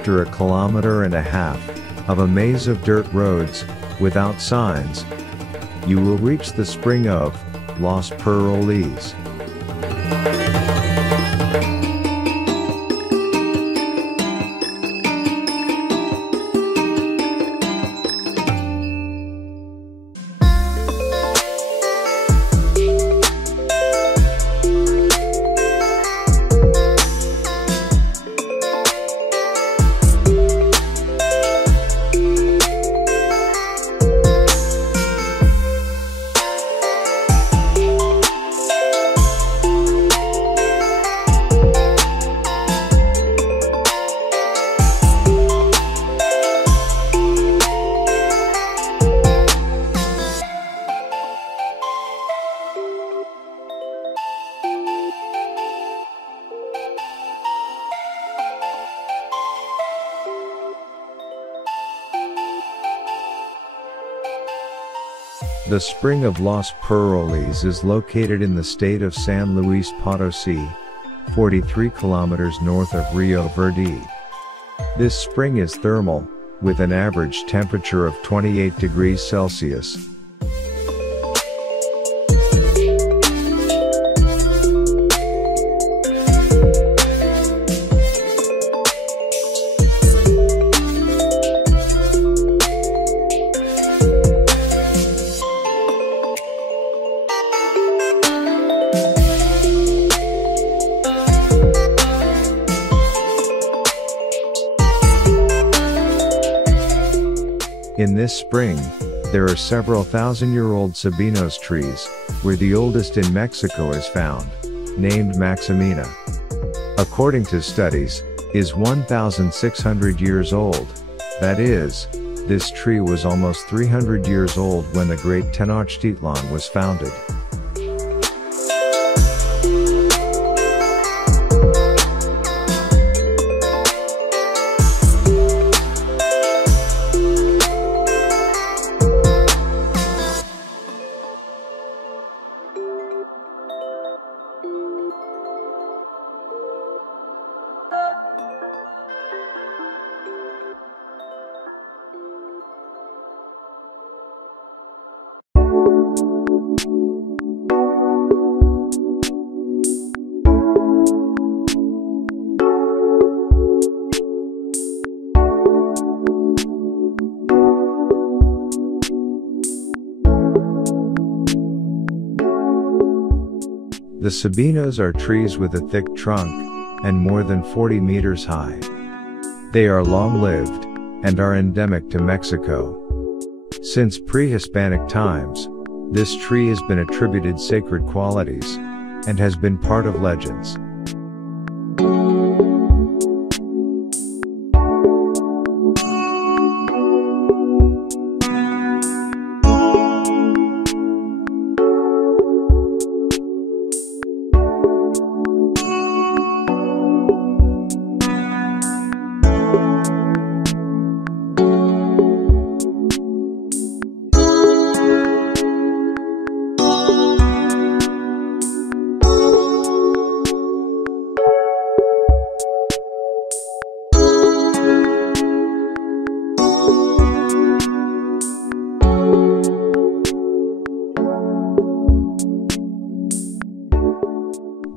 After 1.5 kilometers of a maze of dirt roads, without signs, you will reach the spring of Los Paroles. The spring of Los Paroles is located in the state of San Luis Potosí, 43 kilometers north of Rio Verde. This spring is thermal, with an average temperature of 28 degrees Celsius. In this spring, there are several thousand-year-old Sabinos trees, where the oldest in Mexico is found, named Maximina. According to studies, is 1,600 years old. That is, this tree was almost 300 years old when the Great Tenochtitlan was founded. The Sabinos are trees with a thick trunk, and more than 40 meters high. They are long-lived, and are endemic to Mexico. Since pre-Hispanic times, this tree has been attributed sacred qualities, and has been part of legends.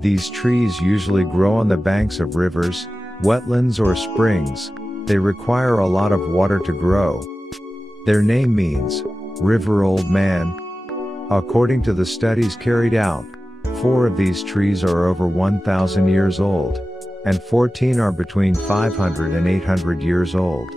These trees usually grow on the banks of rivers, wetlands or springs. They require a lot of water to grow. Their name means, River Old Man. According to the studies carried out, 4 of these trees are over 1,000 years old, and 14 are between 500 and 800 years old.